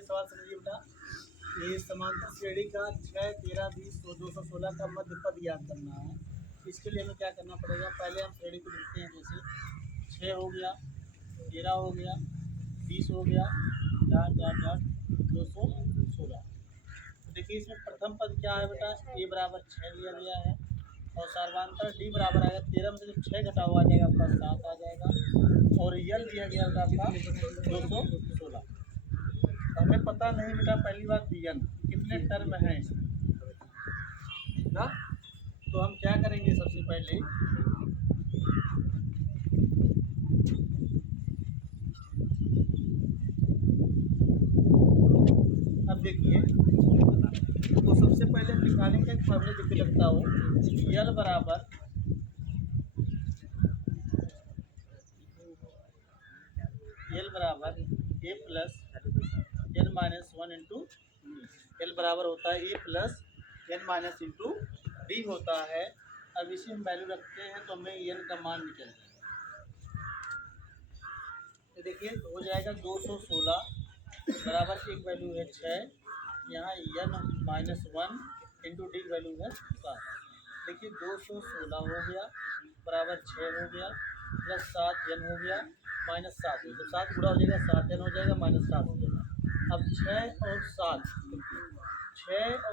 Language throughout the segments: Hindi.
ये सवाल समझिए बेटा। ये समांतर श्रेणी का 6, 13, 20, 216 का मध्य पद ज्ञात करना है। इसके लिए हमें क्या करना पड़ेगा, पहले हम श्रेणी को लिखते हैं। जैसे 6 हो गया, 13 हो गया, 20 हो गया, डॉट डॉट डॉट 216। तो देखिए इसमें प्रथम पद क्या है बेटा, ए बराबर 6 लिया गया है और सर्वांतर डी बराबर आएगा 13 में से जब 6 घटा हुआ आ जाएगा आपका 7 आ जाएगा और यल दिया गया होगा आपका 216। हमें पता नहीं बेटा पहली बात यन कितने टर्म हैं इसमें ना। तो हम क्या करेंगे, सबसे पहले अब देखिए, तो सबसे पहले हम निकालेंगे एक फॉर्मूले जो कि लगता हो यल बराबर a plus n minus 1 into l बराबर होता है a plus n minus into d होता है। अब इसे हम वैल्यू रखते हैं तो हमें एन का मान निकल जाएगा। तो देखिए तो हो जाएगा 216 बराबर एक वैल्यू है 6, यहाँ N minus 1 into D value है 7। देखिए 216 हो गया बराबर 6 हो गया प्लस 7 एन हो गया माइनस 7 हो, जब 7 पूरा हो जाएगा 7 एन हो जाएगा माइनस 7 हो जाएगा। अब 6 और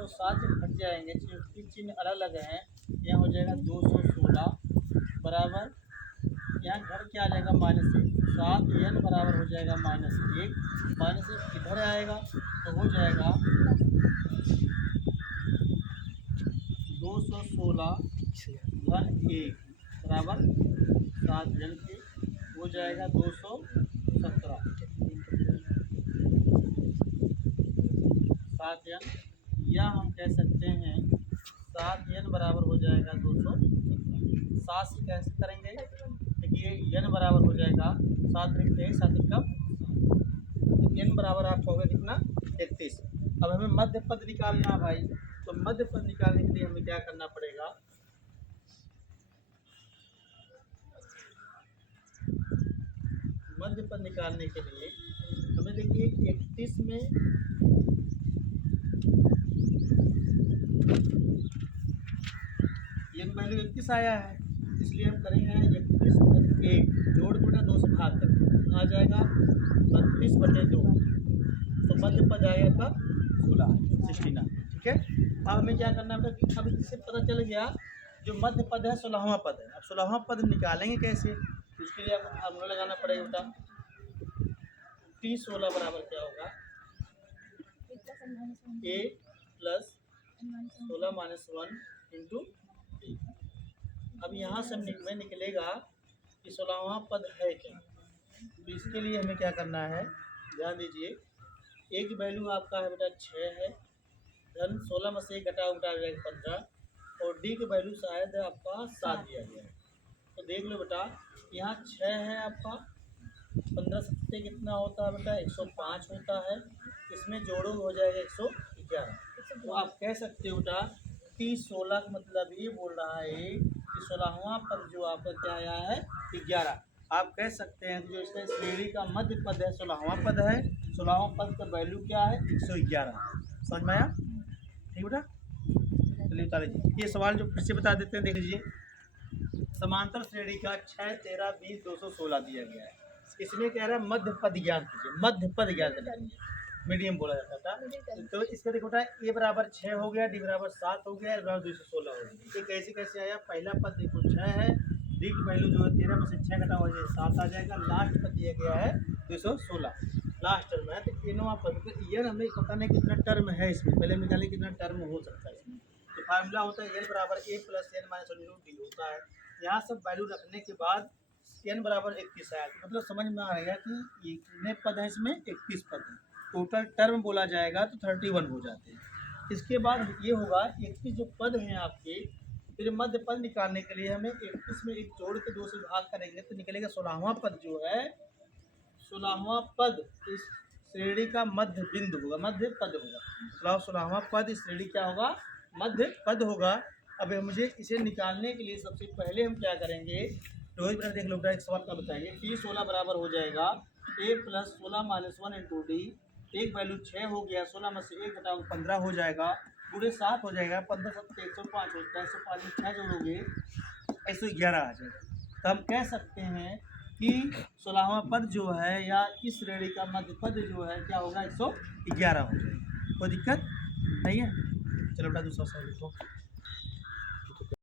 7 जब घट जाएंगे, क्योंकि चिन्ह अलग अलग हैं, यहाँ हो जाएगा 216 बराबर, यहाँ घर क्या आ जाएगा -1, 7 एन बराबर हो जाएगा -1 इधर आएगा तो हो जाएगा 216 घन 1 बराबर 7 एन के हो जाएगा 217 7 एन, या हम कह सकते हैं 7 एन बराबर हो जाएगा 217। 7 से कैंसिल करेंगे, देखिए एन बराबर हो जाएगा 7 लिखते हैं 7 कम, तो एन बराबर आपको होगा कितना 33। अब हमें मध्य पद निकालना है भाई, तो मध्य पद निकालने के लिए हमें क्या करना पड़ेगा, मध्य पद निकालने के लिए हमें देखिए 31 में ये वैल्यू 31 आया है, इसलिए हम करेंगे 31 में 1 जोड़ के 2 से भाग कर आ जाएगा 32/2, तो मध्य पद आएगा आपका 69। ठीक है, अब हमें क्या करना है, अब इससे पता चल गया जो मध्य पद है 16वां पद है। अब 16वां पद निकालेंगे कैसे, उसके लिए आपको फार्मूला लगाना पड़ेगा बेटा। T16 बराबर क्या होगा, ए प्लस 16 माइनस 1 इंटू डी। अब यहाँ से में निकलेगा कि 16वां पद है क्या, तो इसके लिए हमें क्या करना है, ध्यान दीजिए। ए की वैल्यू आपका है बेटा 6 है, धन 16 में से घटा उठा जाएगा 15 और डी की वैल्यू शायद आपका 7 दिया गया है। तो देख लो बेटा, यहाँ 6 है आपका, 15 सत्ते कितना होता है बेटा 105 होता है, इसमें जोड़ो हो जाएगा 111। तो आप कह सकते हो बेटा T16 का मतलब ये बोल रहा है कि 16वां पद जो आपका क्या आया है 11। आप कह सकते हैं कि जो इसका श्रेणी का मध्य पद है 16वां पद है, 16वां पद का वैल्यू क्या है 111। समझ में आया, ठीक बेटा। चलिए उतार लीजिए, ये सवाल जो फिर से बता देते हैं, देख लीजिए। समांतर श्रेणी का 6, 13, 20, 216 दिया गया है, इसमें कह रहा है मध्य पद ज्ञात कीजिए, मध्य पद ज्ञात कीजिए, मीडियम बोला जाता था। तो इसका देखो बेटा ए बराबर 6 हो गया, डी बराबर 7 हो गया, एल बराबर 216 हो गया। ये कैसे कैसे आया, पहला पद देखो 6 है, डी की वैल्यू जो है 13 में से 6 घटा हो जाए 7 आ जाएगा, लास्ट पद दिया गया है 216 लास्ट टर्म है। तो तीनों पद तो ये हमें पता नहीं कितना टर्म है इसमें, पहले हम निकालें कितना टर्म हो सकता है इसमें। तो फार्मूला होता है एल बराबर a plus n minus D होता है। यहाँ सब वैल्यू रखने के बाद एन बराबर 31 आया, तो मतलब समझ में आ गया कि ये कितने पद हैं इसमें, 31 पद हैं। टोटल टर्म बोला जाएगा तो 31 हो जाते हैं। इसके बाद ये होगा 31 जो पद हैं आपके, फिर मध्य पद निकालने के लिए हमें 31 में एक जोड़ के 2 से भाग करेंगे तो निकलेगा 16वां पद जो है, 16वां पद इस श्रेणी का मध्य बिंदु होगा, मध्य पद होगा। 16वां पद इस श्रेणी क्या होगा, मध्य पद होगा। अब मुझे इसे निकालने के लिए सबसे पहले हम क्या करेंगे, रोहित देख लो बेटा, एक सवाल का बताएंगे। T16 बराबर हो जाएगा ए प्लस 16 माइनस 1 इंटू डी एक वैल्यू 6 हो गया, 16 में से 1 घटाओगे 15 हो जाएगा, पूरे 7 हो जाएगा, 15 7 105 होता है, 105 में 6 जोड़ोगे 111 आ जाएगा। तो हम कह सकते हैं कि 16वां पद जो है या इस श्रेणी का मध्य पद जो है क्या होगा 111 हो जाएगा। कोई दिक्कत नहीं है। चलो बेटा दूसरा सवाल लिखो।